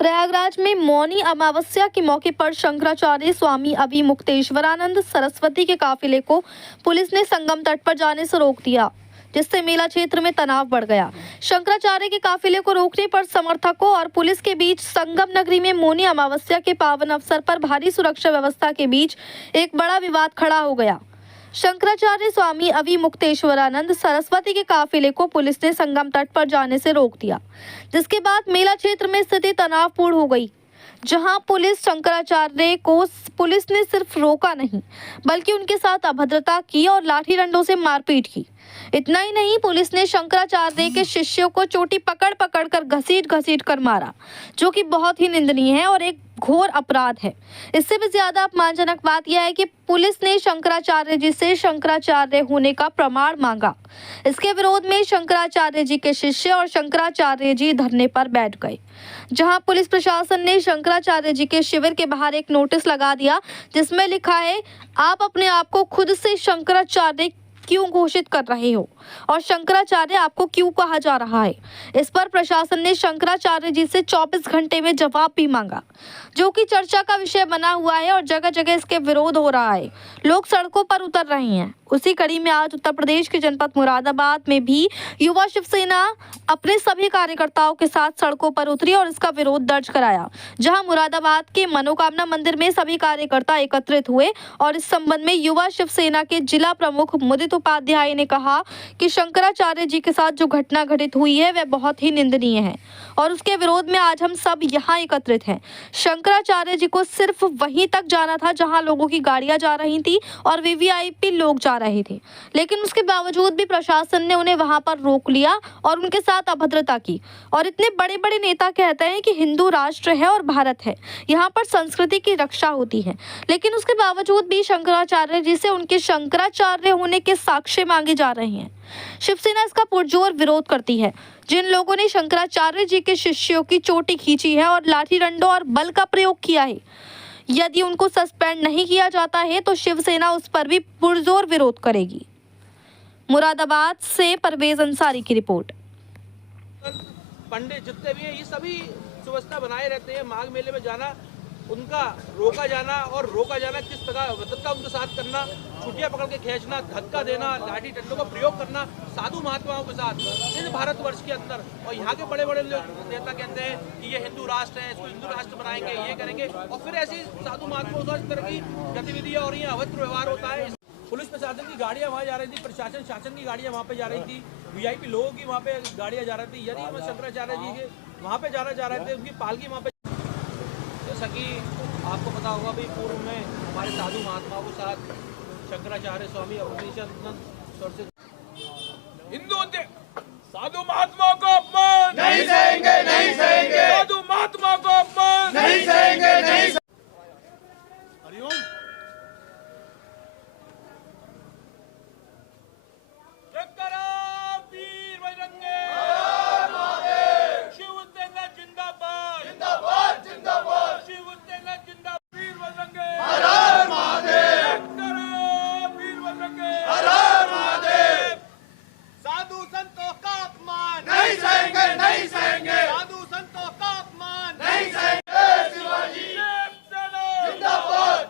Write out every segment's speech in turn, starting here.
प्रयागराज में मौनी अमावस्या के मौके पर शंकराचार्य स्वामी अभिमुक्तेश्वरानंद सरस्वती के काफिले को पुलिस ने संगम तट पर जाने से रोक दिया, जिससे मेला क्षेत्र में तनाव बढ़ गया। शंकराचार्य के काफिले को रोकने पर समर्थकों और पुलिस के बीच संगम नगरी में मौनी अमावस्या के पावन अवसर पर भारी सुरक्षा व्यवस्था के बीच एक बड़ा विवाद खड़ा हो गया। शंकराचार्य स्वामी अभिमुक्तेश्वरानंद सरस्वती के काफिले को पुलिस ने संगम तट पर जाने से रोक दिया, जिसके बाद मेला क्षेत्र में स्थिति तनावपूर्ण हो गई, जहां शंकराचार्य को पुलिस ने सिर्फ रोका नहीं बल्कि उनके साथ अभद्रता की और लाठी डंडों से मारपीट की। इतना ही नहीं, पुलिस ने शंकराचार्य के शिष्यों को चोटी पकड़ कर घसीट कर मारा, जो कि बहुत ही निंदनीय है और एक घोर अपराध है। इससे भी ज्यादा अपमानजनक बात यह है कि पुलिस ने शंकराचार्य जी से शंकराचार्य होने का प्रमाण मांगा। इसके विरोध में शंकराचार्य जी के शिष्य और शंकराचार्य जी धरने पर बैठ गए, जहां पुलिस प्रशासन ने शंकराचार्य जी के शिविर के बाहर एक नोटिस लगा दिया, जिसमें लिखा है, आप अपने आप को खुद से शंकराचार्य क्यों घोषित कर रहे हो और शंकराचार्य आपको क्यों कहा जा रहा है। इस पर प्रशासन ने शंकराचार्य जी से 24 घंटे में जवाब भी मांगा, जो कि चर्चा का विषय बना हुआ है और जगह जगह इसके विरोध हो रहा है। लोग सड़कों पर उतर रहे हैं। उसी कड़ी में आज उत्तर प्रदेश के जनपद मुरादाबाद में भी युवा शिवसेना अपने सभी कार्यकर्ताओं के साथ सड़कों पर उतरी और इसका विरोध दर्ज कराया, जहां मुरादाबाद के मनोकामना मंदिर में सभी कार्यकर्ता एकत्रित हुए और इस संबंध में युवा शिवसेना के जिला प्रमुख मुदित उपाध्याय ने कहा कि शंकराचार्य जी के साथ जो घटना घटित हुई है वह बहुत ही निंदनीय है और उसके विरोध में आज हम सब यहाँ एकत्रित हैं। शंकराचार्य जी को सिर्फ वहीं तक जाना था जहां लोगों की गाड़ियां जा रही थी और वीवीआईपी लोग जा रहे थे, लेकिन उसके बावजूद भी प्रशासन ने उन्हें वहां पर रोक लिया और उनके साथ अभद्रता की। और इतने बड़े बड़े नेता कहते हैं कि हिंदू राष्ट्र है और भारत है, यहाँ पर संस्कृति की रक्षा होती है, लेकिन उसके बावजूद भी शंकराचार्य जी से उनके शंकराचार्य होने के साक्ष्य मांगे जा रहे हैं। शिवसेना इसका पुरजोर विरोध करती है। जिन लोगों ने शंकराचार्य जी के शिष्यों की चोटी खींची है और लाठी डंडों और बल का प्रयोग किया है, यदि उनको सस्पेंड नहीं किया जाता है तो शिवसेना उस पर भी पुरजोर विरोध करेगी। मुरादाबाद से परवेज अंसारी की रिपोर्ट। पंडित जितने भी हैं ये सभी व्यवस्था बनाए रहते हैं। माघ मेले में जाना, उनका रोका जाना किस प्रकार भद्रता उनके साथ करना, छुट्टियां पकड़ के खींचना, धक्का देना, लाठी डंडों का प्रयोग करना साधु महात्माओं के साथ इस भारतवर्ष के अंदर। और यहाँ के बड़े बड़े नेता कहते हैं कि ये हिंदू राष्ट्र है, इसको हिंदू राष्ट्र बनाएंगे, ये करेंगे, और फिर ऐसी साधु महात्माओं के साथ इस तरह की गतिविधियां हो रही हैं, अभद्र व्यवहार होता है। पुलिस प्रशासन की गाड़ियां वहाँ जा रही थी, प्रशासन शासन की गाड़ियां वहाँ पे जा रही थी, वीआईपी लोगों की वहाँ पे गाड़ियां जा रही थी। यदि हम शंकराचार्य जी के वहाँ पे जाना चाह रहे थे, उनकी पालकी वहाँ पे, जैसा कि आपको पता होगा भी पूर्व में हमारे साधु महात्माओं के साथ शंकराचार्य स्वामी अभिमुक्तेश्वरानंद सरस्वती हिंदू साधु महात्माओं को अपमान नहीं सहेंगे, नहीं सहेंगे। साधु महात्मा को अपमान नहीं सहेंगे, नहीं। हरिओम। वीर बजरंगे, शिवसेना जिंदाबाद, जिंदाबाद, जिंदाबाद। शिवसेना जिंदाबाद, वीर बजरंगे, हर हर महादेव। वीर बजरंगे, हर हर महादेव। साधु संतों का अपमान नहीं सहेंगे, नहीं सहेंगे। साधु संतों का अपमान नहीं सहेंगे। शिवाजी जिंदाबाद,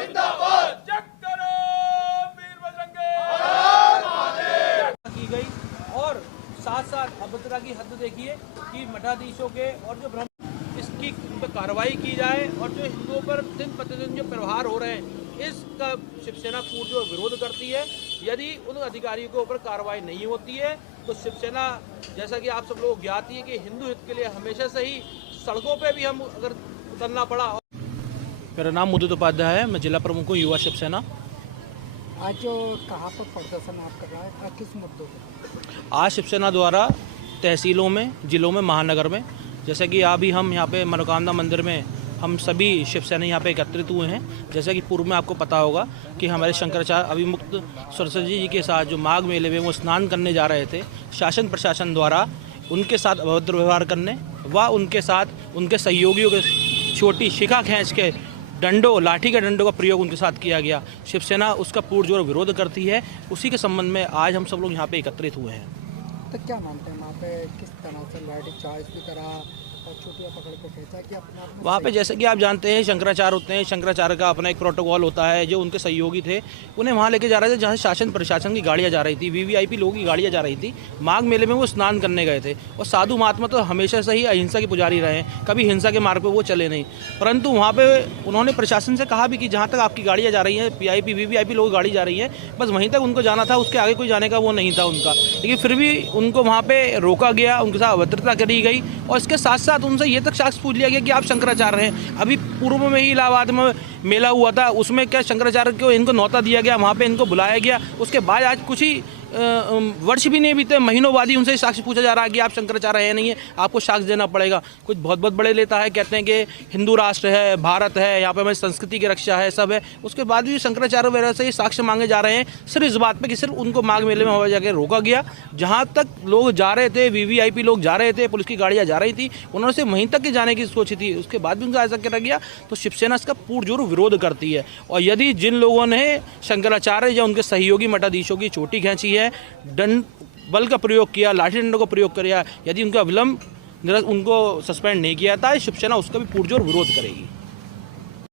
जिंदाबाद। जग करो वीर बजरंगे, हर हर महादेव। की गई और साथ साथ अभद्रता की हद देखिए कि मठाधीशों के और जो ब्रह्म इसकी उन पर कार्रवाई की जाए, और जो हिंदुओं पर दिन प्रतिदिन जो व्यवहार हो रहे हैं इसका शिवसेना पुरजोर विरोध करती है। यदि उन अधिकारियों के ऊपर कार्रवाई नहीं होती है तो शिवसेना, जैसा कि आप सब लोग ज्ञात है कि हिंदू हित के लिए हमेशा से ही सड़कों पे भी हम अगर उतरना पड़ा। मेरा नाम मुदित उपाध्याय है, मैं जिला प्रमुख हूँ युवा शिवसेना। आज जो कहाँ पर प्रदर्शन आप कर रहा है, किस मुद्दों पर? आज शिवसेना द्वारा तहसीलों में, जिलों में, महानगर में, जैसे कि अभी हम यहाँ पे मनोकामना मंदिर में हम सभी शिवसेना यहाँ पे एकत्रित हुए हैं। जैसे कि पूर्व में आपको पता होगा कि हमारे शंकराचार्य अभिमुक्त सरस्वती जी के साथ जो माघ मेले में वो स्नान करने जा रहे थे, शासन प्रशासन द्वारा उनके साथ अभद्र व्यवहार करने व उनके साथ उनके सहयोगियों के छोटी शिखा खींच के डंडों, लाठी के डंडों का प्रयोग उनके साथ किया गया। शिवसेना उसका पुरजोर विरोध करती है। उसी के संबंध में आज हम सब लोग यहाँ पे एकत्रित हुए हैं। तो क्या मानते हैं वहाँ पे किस तरह से लाठी चार्ज की तरह छुट्टियां पकड़ के खींचा कि अपने आप में वहाँ पे जैसे कि आप जानते हैं शंकराचार्य होते हैं, शंकराचार्य का अपना एक प्रोटोकॉल होता है। जो उनके सहयोगी थे उन्हें वहाँ लेके जा रहे थे जहाँ शासन प्रशासन की गाड़ियाँ जा रही थी, वीवीआईपी लोगों की गाड़ियाँ जा रही थी। माघ मेले में वो स्नान करने गए थे और साधु महात्मा तो हमेशा से ही अहिंसा के पुजारी रहे हैं, कभी हिंसा के मार्ग पर वो चले नहीं। परंतु वहाँ पर उन्होंने प्रशासन से कहा भी कि जहाँ तक आपकी गाड़ियाँ जा रही हैं, पीआईपी वीवीआईपी लोग गाड़ी जा रही है, बस वहीं तक उनको जाना था, उसके आगे कोई जाने का वो नहीं था उनका। लेकिन फिर भी उनको वहाँ पे रोका गया, उनके साथ अभद्रता करी गई और इसके साथ साथ उनसे ये तक साक्ष्य पूछ लिया गया कि आप शंकराचार्य हैं। अभी पूर्व में ही इलाहाबाद में मेला हुआ था, उसमें क्या शंकराचार्य को इनको न्योता दिया गया, वहाँ पे इनको बुलाया गया। उसके बाद आज कुछ ही वर्ष भी नहीं बीते, महीनों बाद ही उनसे साक्ष्य पूछा जा रहा है कि आप शंकराचार्य है नहीं है, आपको साक्ष्य देना पड़ेगा। कुछ बहुत बहुत बड़े लेता है, कहते हैं कि हिंदू राष्ट्र है, भारत है, यहाँ पे हमारी संस्कृति की रक्षा है, सब है। उसके बाद भी शंकराचार्य वगैरह से ये साक्ष्य मांगे जा रहे हैं सिर्फ इस बात पे कि सिर्फ उनको माघ मेले में हवा जाकर रोका गया। जहाँ तक लोग जा रहे थे, वीवीआईपी लोग जा रहे थे, पुलिस की गाड़ियाँ जा रही थी, उन्होंने से वहीं तक के जाने की सोची थी। उसके बाद भी उनका ऐसा करा गया तो शिवसेना इसका पुरजोर विरोध करती है। और यदि जिन लोगों ने शंकराचार्य या उनके सहयोगी मठाधीशों की चोटी खींची है, दंड बल का प्रयोग किया, लाठी डंडों का प्रयोग किया, यदि उनका विलंब उनको सस्पेंड नहीं किया था, शिवसेना उसका भी पुरजोर विरोध करेगी।